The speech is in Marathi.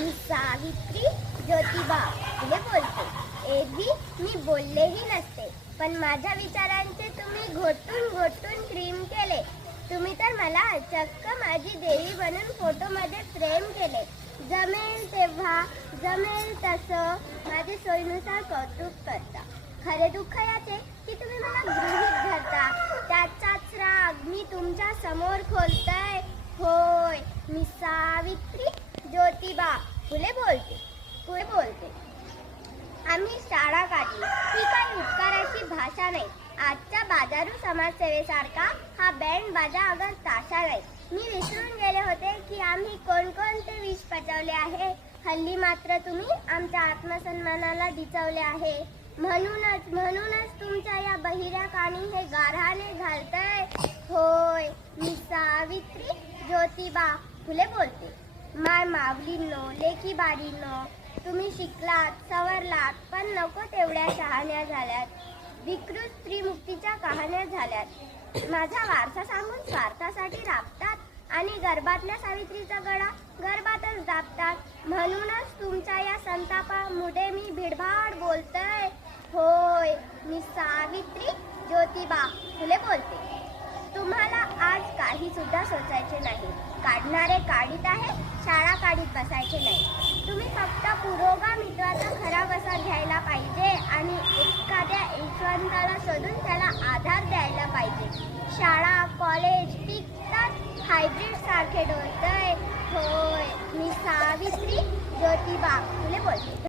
मी सावित्री ज्योतिबा फुले बोलते. एरवी मी बोललेही नसते, पण माझ्या विचारांचे तुम्ही घोटून घोटून क्रीम केले. तुम्ही तर मला चक्क माझी देवी बनून फोटोमध्ये फ्रेम केले. जमेल तेव्हा जमेल तसं माझे सोयीनुसार कौतुक करता. खरे दुःख याचे की तुम्ही मला गृहीत धरता. त्याचाच राग मी तुमच्या समोर खोलतय. होय, मी सावित्री ज्योतिबा फुले बोलते. आम्ही शाळा काढली ही काही उपकाराची भाषा नाही. आजच्या बाजारू समाजसेवेसारखा हा बँड बाजा अगर ताशा नाही. मी विसरून गेले होते की आम्ही कोणकोणते विष पचवले आहे. हल्ली मात्र तुम्ही आमच्या आत्मसन्मानाला दिचवले आहे. म्हणूनच तुमच्या या बहिऱ्या कानी हे गारहाने घालतय. होय, मी सावित्री ज्योतिबा फुले बोलते. माय मावलींनो, लेकी बाळींनो, तुम्ही शिकलात, सवरलात, पण नको तेवढ्या शहाण्या झाल्यात. विकृत स्त्रीमुक्तीच्या कहाण्या झाल्यात. माझा वारसा सांगून स्वार्थासाठी राबतात आणि गर्भातल्या सावित्रीचा गळा गर्भातच दाबतात. म्हणूनच तुमच्या या संतापामुळे मी भिडभाड बोलतय. होय, मी सावित्री ज्योतिबा फुले बोलते. तुम्हाला आज काही सुद्धा सोचायचे नाही. काढणारे काढीत आहे, शाळा काढीत बसायचे नाही. तुम्ही फक्त पुरोगामित्वाचा खरा वसा घ्यायला पाहिजे आणि एखाद्या यशवंताला शोधून त्याला आधार द्यायला पाहिजे. शाळा कॉलेज टिकतात हायब्रिड सारखे डोलतय. होय, मी सावित्री ज्योतिबा फुले बोलते.